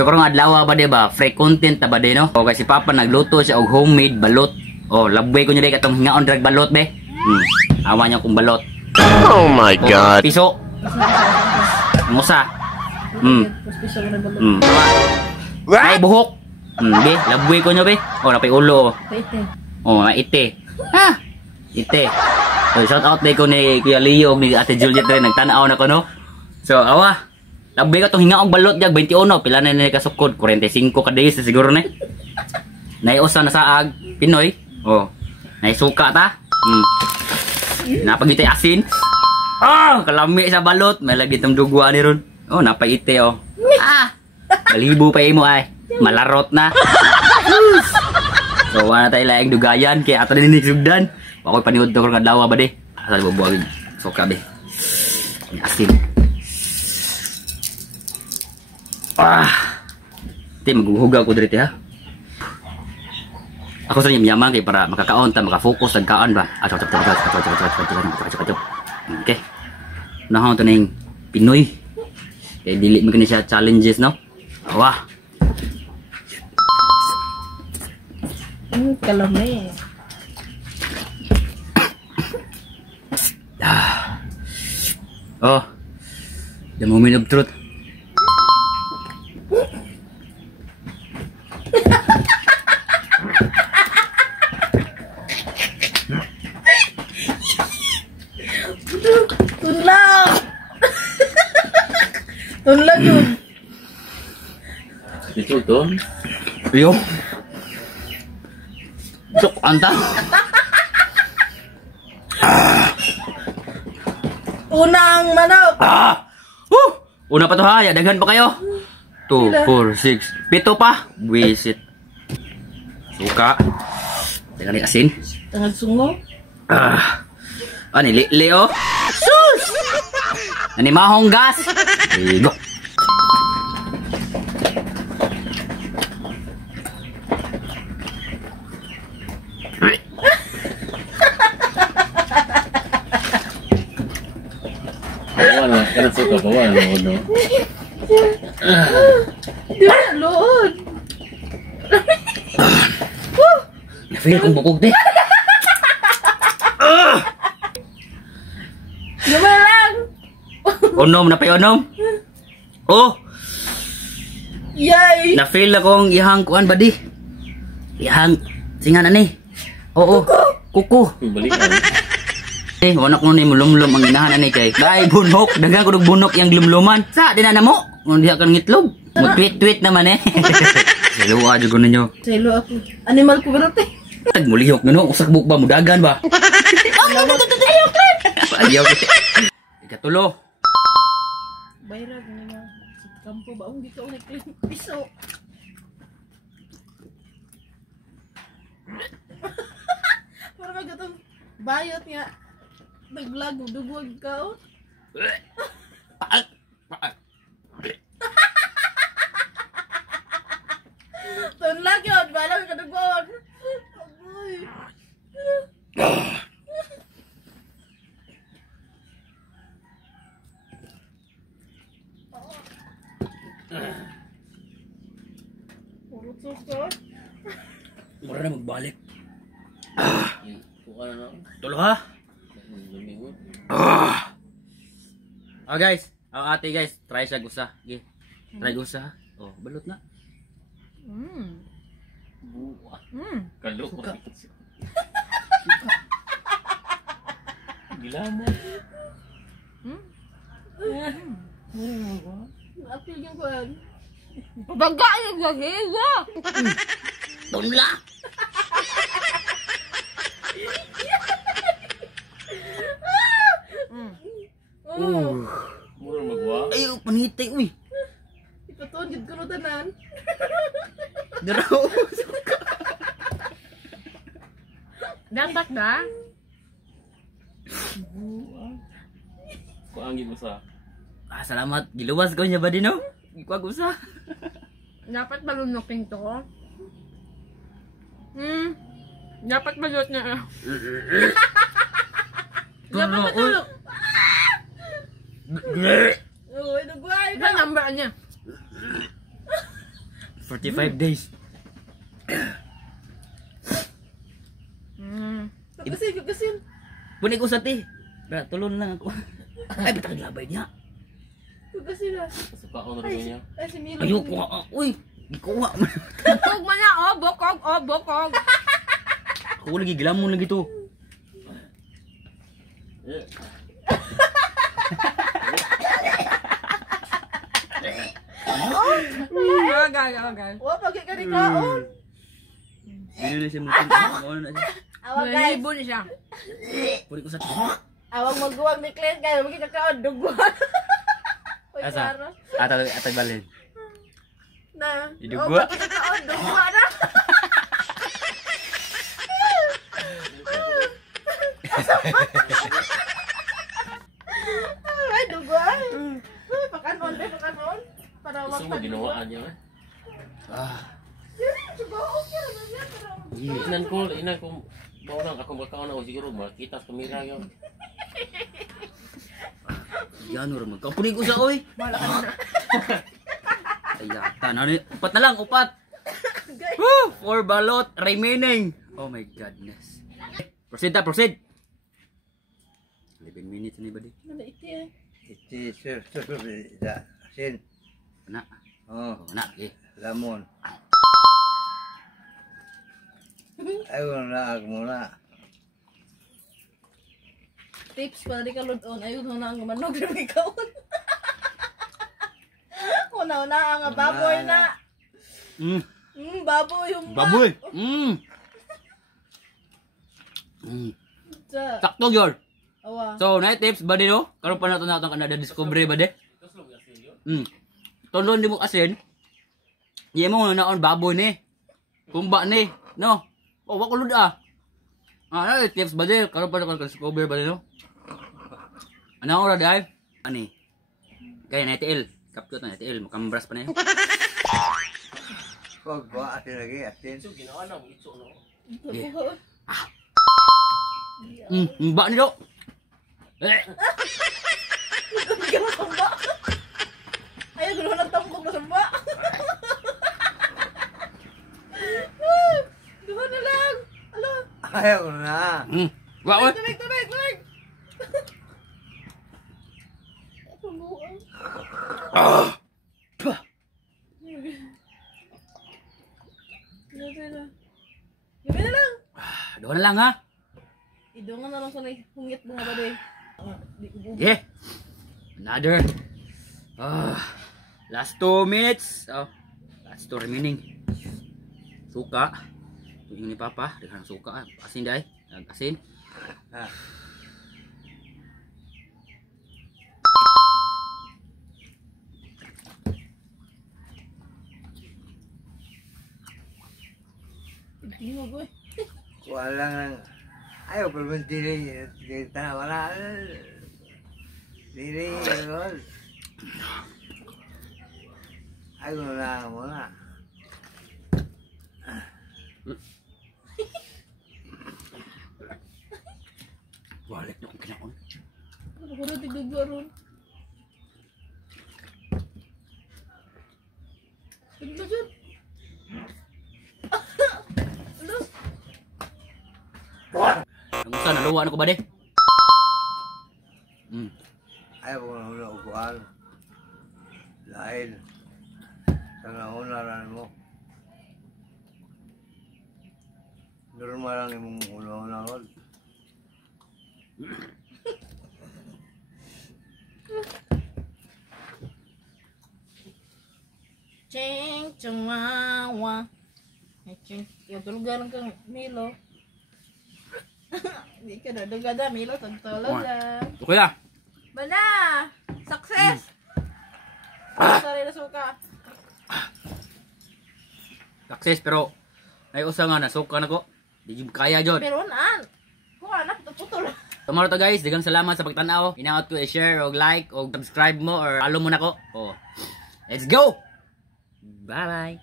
So karong adlaw ba di ba? Free content ta ba di no? O kasi Papa nagluto siya og homemade balot. Oh, labay ko niya di katong hingaon drag balot be. Awa niya kong balot. Oh my God. Piso. Musa. Ay buhok. Be, labay ko niya be. Oh, napay ulo. Oh, ite. Ha? Ite. So, shout out day ko ni Kuya Leo ni Ate Juliet rin nagtanaw na ko no. So, awa. Labi ka itong hingaong balot diag 21, pila na nila kasukod, 45 ka days siguro na. Naiusa na saag, Pinoy. Oh, naisuka ta. Napagitay asin. Kalami sa balot, may lagi itong dugwa ni ron. Oh, napaite oh. Malibo pa imo ay. Malarot na. So, wala tayo laing dugayan, kaya ato rin nigsugdan. Ako'y paniod to kung adlaw ba di. Asa bubuwag suka be. Asin. Ti maghuhugaw ko dito ha. Ako sa inyo yaman kay para makakaon ta, makafocus sa kaan ba. Okay. Nahon to ning Pinoy. Kay dili mo kini siya challenges no. Awa. Kalame. Oh. The moment of truth. Tunlang! Tunlang yun. Ito to? Yo. Sok anta. Unang manok. Una pa to ha, ya daghan pa kayo. 2, 4, 6, 7 pa. Wisit. Suka. Dengan ni asin. Tangad sungo. Ani Leo. Sus. Ani mahong gas. Go. Bawa na, kana suka bawa na no. Di ba lood? Na-feel kong bukog de. Gama lang. Onom na pa onom. Oh, Yay. na-feel akong ihang kuan ba di? Ihang singan ani. Oo. Kuko. Balikan. Wala ko ni mulumlum ang inahan ani kay. Dai bunok, dagang ko bunok yang lumluman. Sa di na namo. Kung diha kan ngitlog. Mo tweet naman eh. Saluwa jud ko ninyo. Selo ako. Animal ko garote. Mulihok no, usak buk ba mudagan ba? Ayaw. Ikatulo. Bayrag nga. Sa kampo ba ung dito ulit piso. Para magatong bayot nga. Naglago dugwag ka oh. Tunlag yun, balang ka dugwag. Agoy. Puro suka. Mura na magbalik. Suka na no. Tulo ha. Lumingon. Guys, ate guys, try siya gusa. Okay. Try gusa. Oh, balot na. Buwa. Suka. Suka. Gila mo. Apil yung kuhan. Baga yung gahiga. Tunla. Mura magwa. Ay, panitay uy. Ipatungid ko na tanan. Daraw. Dapat na. Kuangin mo sa. Salamat. Giluwas ko niya ba din no? Ikuwag usa. Dapat malunukin to. Dapat balot na. Dapat matulog. Uy, nagway Ano ka. number niya? 45 days. Kagasin. Punig usat eh. Tulon lang ako. Ay, ba't naglabay niya? Kagasin na. Suka ko na rin niya. Ay, si Milo. Ayoko nga. Uy, gikuha. Bokog man na, oh, bokog, oh, bokog. Ako lagi, gilamon lagi to. Agay. Wa pagi ka ni kaon. Binili siya mo. Ano na siya? Awag guys. Nalibon siya. Punig usat. Awag magguwag ni Clint kaya magi ka kaon dugwan. Oy, Asa? Clara. Atay balin. Na. Idugwa? Magi ka kaon dugwan na. Ay, dugwan. Ay, pakanon. Para Gusto mo ginawaan niya eh. Inan ko, bawang ako magkaon ako siguro, makita sa kamera yun. Yan, ora magkapunig ko sa oy. Malakan na. Ay, yata na rin. Upat na lang, upat. Woo! 4 balot remaining. Oh my godness. Proceed. 11 minutes na ba di? Ano iti eh? Iti sir da sin. Na. Oh, Oh, na. Eh. lamon. Ayaw na muna. Tips para di ka load on. Ayun na ang manog ng ikaon. Una ang baboy na. Baboy yung Baboy. Sa Sakto gyud. awa. So, na tips ba di no? Karon pa nato kanada discovery ba di? Tolon di mo asin. Di mo na naon baboy ni. Kumba ni, no? Oh, wa kulod ah. Na tips ba di? Karon pa nato discovery ba di no? Ano ora dai? Ani. Kaya na TL. Kapto na TL, makambras pa na yun. Kog ba atin lagi atin. So, ginawa na, itso no? Ba ni do. Ayaw gulo ng tambok na samba. Duha na lang. Alo. Ayaw na. Wa wa. Tulig. Gabi na lang. Doon na lang ha. Idungan na lang sa hungit mga baboy. Yeah. Another. Last 2 minutes. Oh. Last 2 remaining. Suka. Ito ni Papa. Dengan suka. Asin dai. Asin. Tingog boy. Wala nang ayaw pa man dili wala. Dili yun. Ayaw na muna. Balik na kung kinaon. Ano ko rin tigdugwa ron? Tigdugwa dyan. Ano? Ang usan, naluwa na ko ba de? Ayaw ko na upuan. Dahil sa nahunaran mo. Normal lang yung una-unaran. Ching chumawa. Ching, yung tulugan kang Milo. Hindi ka na dugada Milo, tagtulog lang. Okay na. Bana! Success! Sorry na suka. Success pero ay usa nga nasuka na ko. Di jud kaya jud. Pero naan. Kuha na, putol. Tomorrow to guys, daghang salamat sa pagtan-aw. Hinaot ko i-share og like og subscribe mo or follow mo na ko. Oh. Let's go. Bye bye.